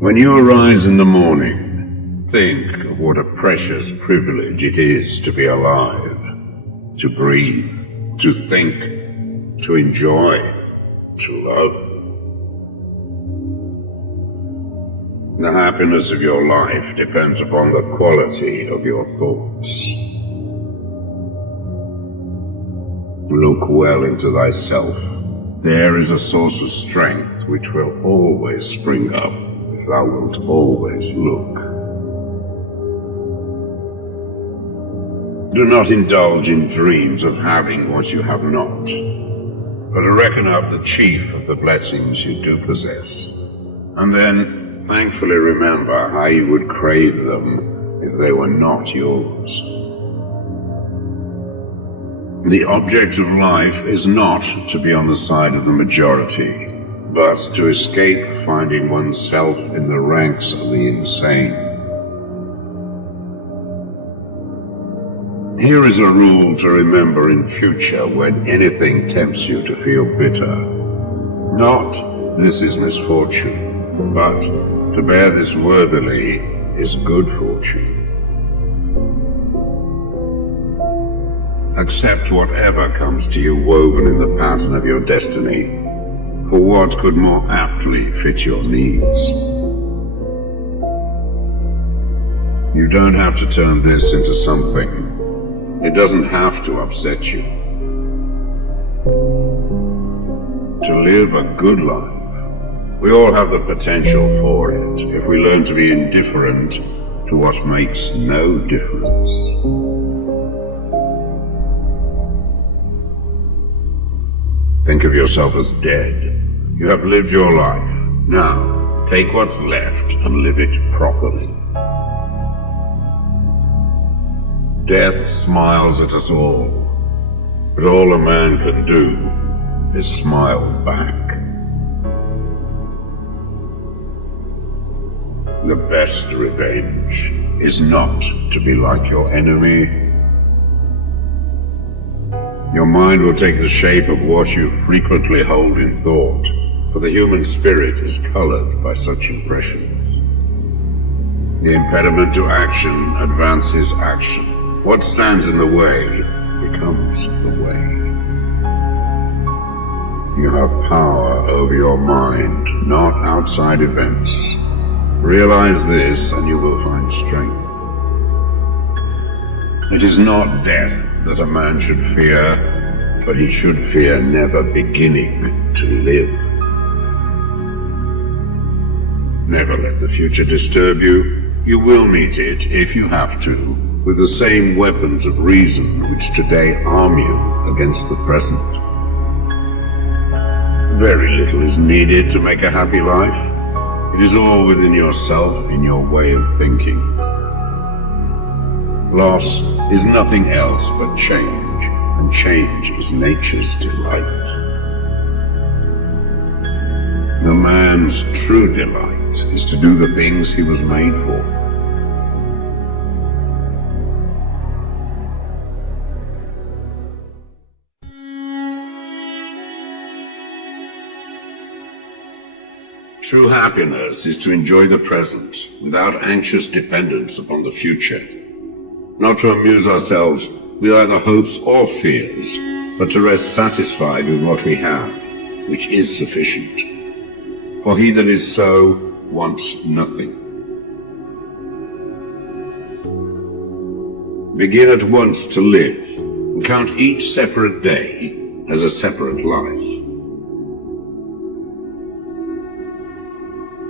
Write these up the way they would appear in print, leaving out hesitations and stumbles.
When you arise in the morning, think of what a precious privilege it is to be alive, to breathe, to think, to enjoy, to love. The happiness of your life depends upon the quality of your thoughts. Look well into thyself. There is a source of strength which will always spring up if thou wilt always look. Do not indulge in dreams of having what you have not, but reckon up the chief of the blessings you do possess, and then thankfully remember how you would crave them if they were not yours. The object of life is not to be on the side of the majority, but to escape finding oneself in the ranks of the insane. Here is a rule to remember in future when anything tempts you to feel bitter. Not, this is misfortune, but to bear this worthily is good fortune. Accept whatever comes to you woven in the pattern of your destiny, for what could more aptly fit your needs? You don't have to turn this into something. It doesn't have to upset you. To live a good life, we all have the potential for it if we learn to be indifferent to what makes no difference. Think of yourself as dead. You have lived your life. Now, take what's left and live it properly. Death smiles at us all, but all a man can do is smile back. The best revenge is not to be like your enemy. Your mind will take the shape of what you frequently hold in thought, for the human spirit is colored by such impressions. The impediment to action advances action. What stands in the way becomes the way. You have power over your mind, not outside events. Realize this and you will find strength. It is not death that a man should fear, but he should fear never beginning to live. Never let the future disturb you. You will meet it, if you have to, with the same weapons of reason which today arm you against the present. Very little is needed to make a happy life. It is all within yourself, in your way of thinking. Loss is nothing else but change, and change is nature's delight. The man's true delight is to do the things he was made for. True happiness is to enjoy the present without anxious dependence upon the future. Not to amuse ourselves with either hopes or fears, but to rest satisfied with what we have, which is sufficient. For he that is so wants nothing. Begin at once to live, and count each separate day as a separate life.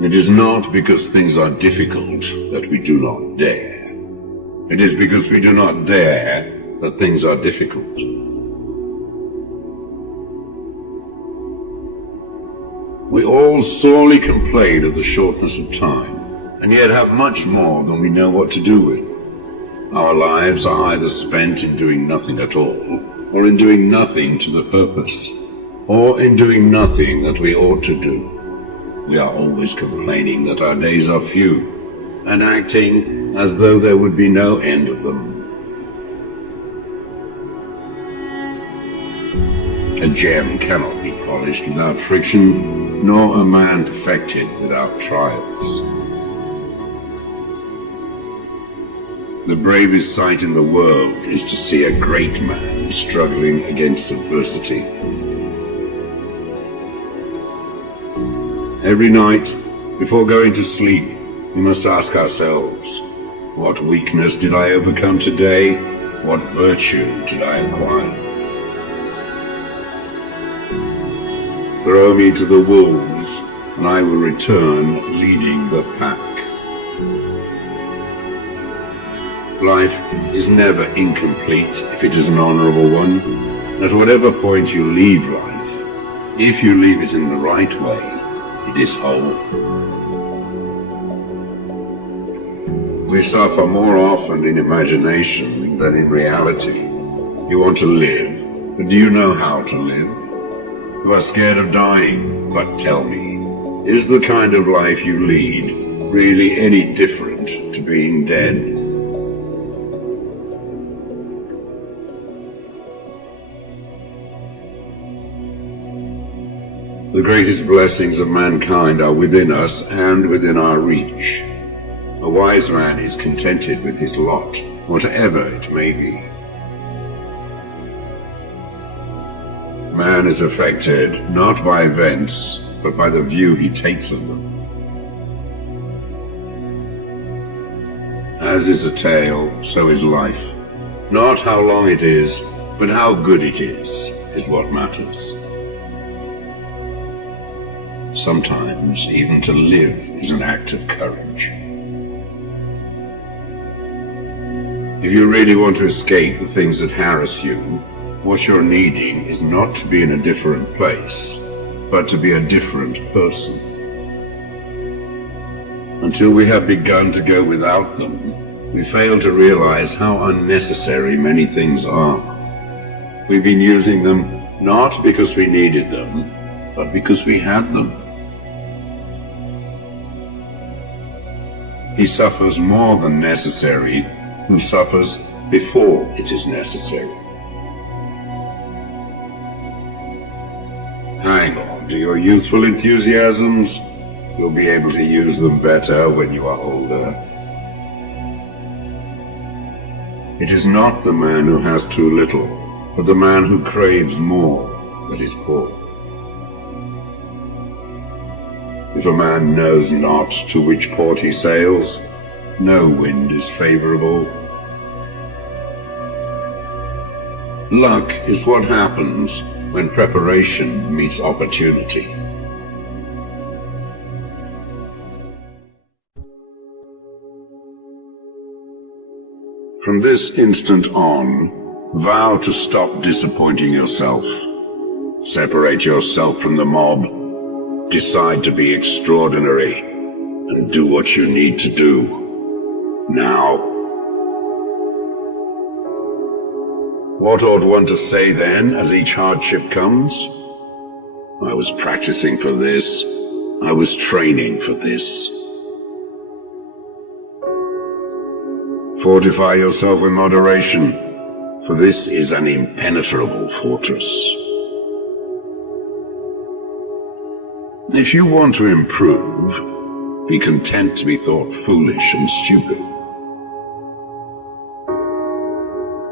It is not because things are difficult that we do not dare. It is because we do not dare that things are difficult. We all sorely complain of the shortness of time, and yet have much more than we know what to do with. Our lives are either spent in doing nothing at all, or in doing nothing to the purpose, or in doing nothing that we ought to do. We are always complaining that our days are few, and acting as though there would be no end of them. A gem cannot be polished without friction, nor a man perfected without trials. The bravest sight in the world is to see a great man struggling against adversity. Every night, before going to sleep, we must ask ourselves, what weakness did I overcome today? What virtue did I acquire? Throw me to the wolves, and I will return leading the pack. Life is never incomplete if it is an honorable one. At whatever point you leave life, if you leave it in the right way, it is whole. We suffer more often in imagination than in reality. You want to live, but do you know how to live? You are scared of dying, but tell me, is the kind of life you lead really any different to being dead? The greatest blessings of mankind are within us and within our reach. A wise man is contented with his lot, whatever it may be. Man is affected not by events, but by the view he takes of them. As is a tale, so is life. Not how long it is, but how good it is what matters. Sometimes, even to live is an act of courage. If you really want to escape the things that harass you, what you're needing is not to be in a different place, but to be a different person. Until we have begun to go without them, we fail to realize how unnecessary many things are. We've been using them not because we needed them, but because we had them. He suffers more than necessary who suffers before it is necessary. Hang on to your youthful enthusiasms. You'll be able to use them better when you are older. It is not the man who has too little, but the man who craves more that is poor. If a man knows not to which port he sails, no wind is favorable. Luck is what happens when preparation meets opportunity. From this instant on, vow to stop disappointing yourself. Separate yourself from the mob. Decide to be extraordinary and do what you need to do. Now. What ought one to say then as each hardship comes? I was practicing for this. I was training for this. Fortify yourself with moderation, for this is an impenetrable fortress. If you want to improve, be content to be thought foolish and stupid.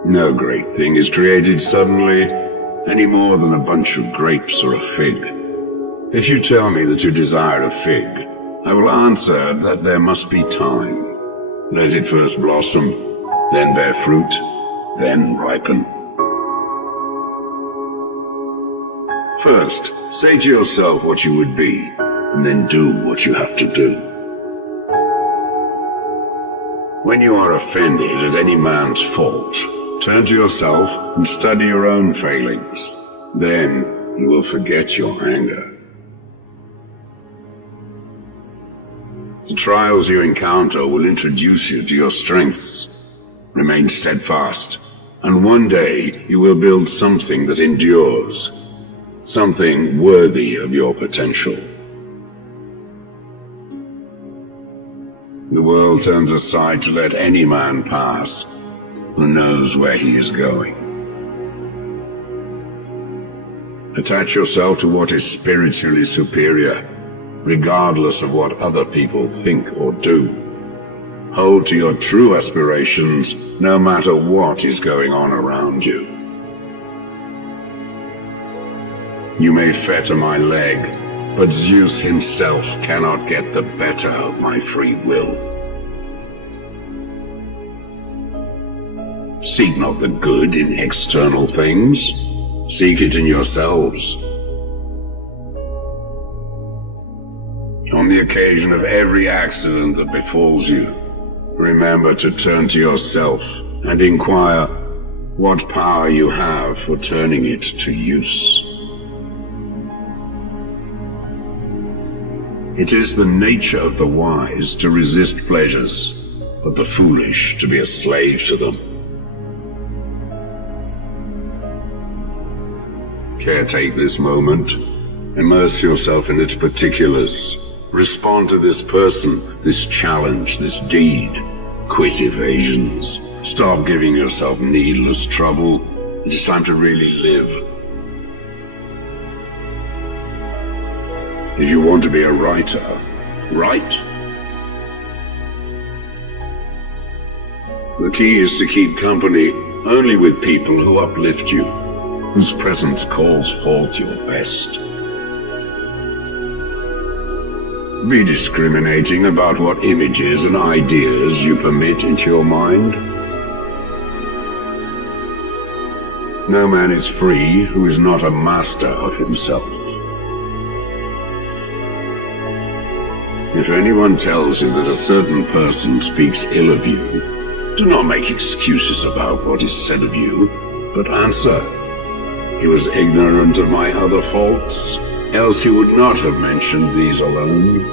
No great thing is created suddenly, any more than a bunch of grapes or a fig. If you tell me that you desire a fig, I will answer that there must be time. Let it first blossom, then bear fruit, then ripen. First, say to yourself what you would be, and then do what you have to do. When you are offended at any man's fault, turn to yourself and study your own failings. Then you will forget your anger. The trials you encounter will introduce you to your strengths. Remain steadfast, and one day you will build something that endures. Something worthy of your potential. The world turns aside to let any man pass who knows where he is going. Attach yourself to what is spiritually superior, regardless of what other people think or do. Hold to your true aspirations, no matter what is going on around you. You may fetter my leg, but Zeus himself cannot get the better of my free will. Seek not the good in external things. Seek it in yourselves. On the occasion of every accident that befalls you, remember to turn to yourself and inquire what power you have for turning it to use. It is the nature of the wise to resist pleasures, but the foolish to be a slave to them. Caretake this moment. Immerse yourself in its particulars. Respond to this person, this challenge, this deed. Quit evasions. Stop giving yourself needless trouble. It is time to really live. If you want to be a writer, write. The key is to keep company only with people who uplift you, whose presence calls forth your best. Be discriminating about what images and ideas you permit into your mind. No man is free who is not a master of himself. If anyone tells you that a certain person speaks ill of you, do not make excuses about what is said of you, but answer, "He was ignorant of my other faults, else he would not have mentioned these alone."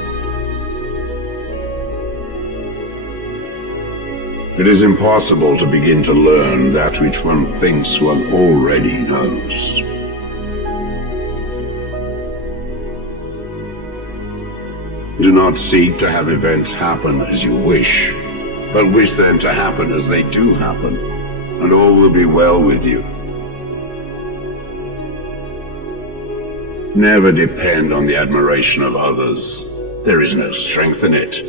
It is impossible to begin to learn that which one thinks one already knows. Do not seek to have events happen as you wish, but wish them to happen as they do happen, and all will be well with you. Never depend on the admiration of others. There is no strength in it.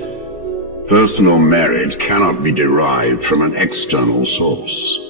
Personal merit cannot be derived from an external source.